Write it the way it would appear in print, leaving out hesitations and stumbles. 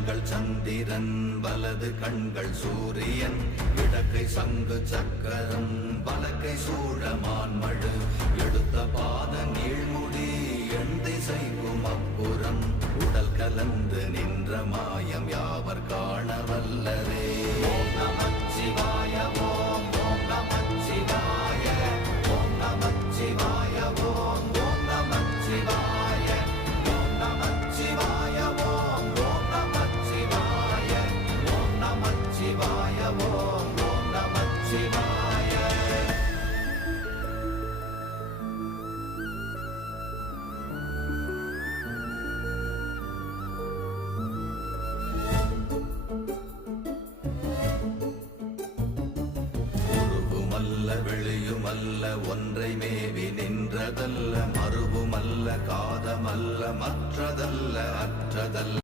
கண்கள் சந்திரன் வலது கண்கள் சூரியன் இடக்கை சங்கு சக்கரம் வலக்கை சூழமான்மழு எடுத்த பாத நீழ்முடி எண் திசைக்கும் அப்புறம் உடல் கலந்து நின்ற மாயம் யாவர் காண வல்லரே. ஓம் நமச்சிவாய ஓம் ஓம் நமச்சிவாய ஓம் நமச்சிவாய ஓம் ஓம் நமச்சிவாய ஓம் நமச்சிவாய ஓம் ஓம் நமச்சிவாய ஓம் நமச்சிவாய ஓம் ஓம் நமச்சிவாய. வெளியுமல்ல ஒன்றை மேவி நின்றதல்ல மறுவுமல்ல காதமல்ல மற்றதல்ல அற்றதல்ல